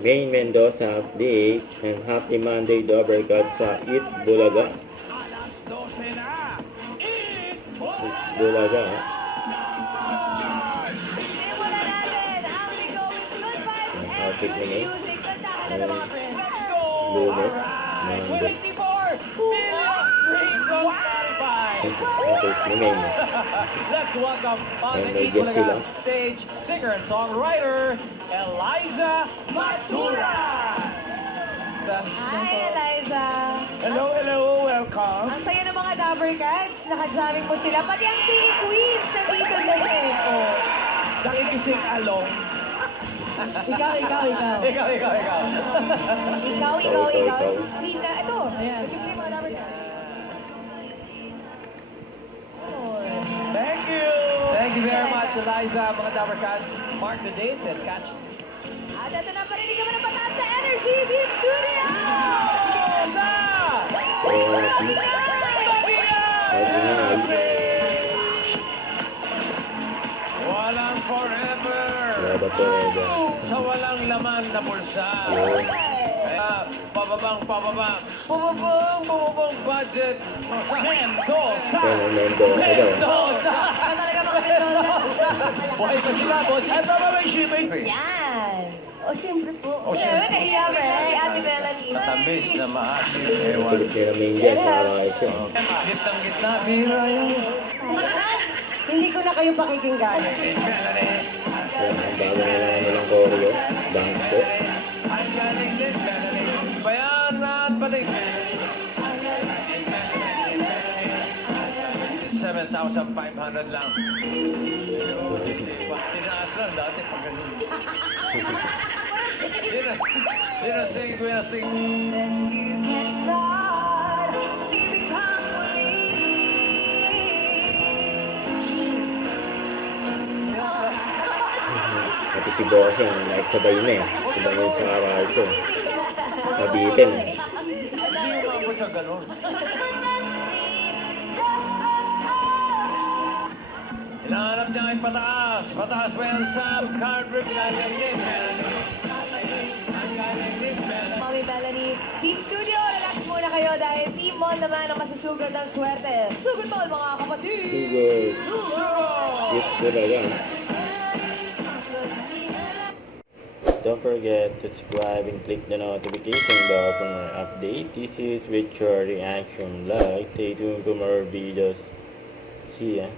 Maine Mendoza update and happy Monday Dobercat sa Eat Bulaga. Eat Bulaga. Outfit ni May. Lunes. Monday. Outfit ni May. Let's welcome on the May guest sila. stage singer and songwriter Eliza Matura. Hi, Eliza. Hello, hello, welcome. Ang saya ng mga Dabbercats. Nakajamming po sila. Pati ang singing queens sa dito din eh. Oh. Nakikising along. Ikaw. Ikaw. Ikaw. Sa screen na. Ito. Ayan. Nag-play mga Dabbercats. Oh. Thank you. Thank you very much, Eliza. Mga Dabbercats, mark the dates and catch. At ito na parinig naman ang pataas sa Energy Team Studio! Walang forever. Forever. Sa walang laman na bulsa. Kaya pababang. Bumubong budget. Mendoza. Mendoza. Ano talaga mga Mendoza? Buhay pa sila, boss. Ay, may shimmy. Yan! O, siyempre po. Siyempre, nahiya ba eh, Ate Melanie. Tamis na maasim ewan. Kulit niya namin dyan sa mga siya. Gitna, bira yun. Hindi ko na kayo pakikinggan. Ang bago na lang ng choreo. Dance po. Bayan at balik. 7,500 lang. Tinaas lang dati pag ganun. Sino sing, kuya sing. Pati si Bossing, naisabay na eh. Sabay yun sa Aralso. Mabitin. Hindi umabot sa ganun. Hinahanap niya ay pataas. Pataas ba yan sa Cardrick? Mami Melanie, Team Studio, relax muna kayo dahil Team Mon naman ang masusugod ng swerte. Sugod mo mga kapatid! Sugod. Yes, talaga. Don't forget to subscribe and click the notification bell for more update. This is with your reaction. Like, stay tuned for more videos. See ya.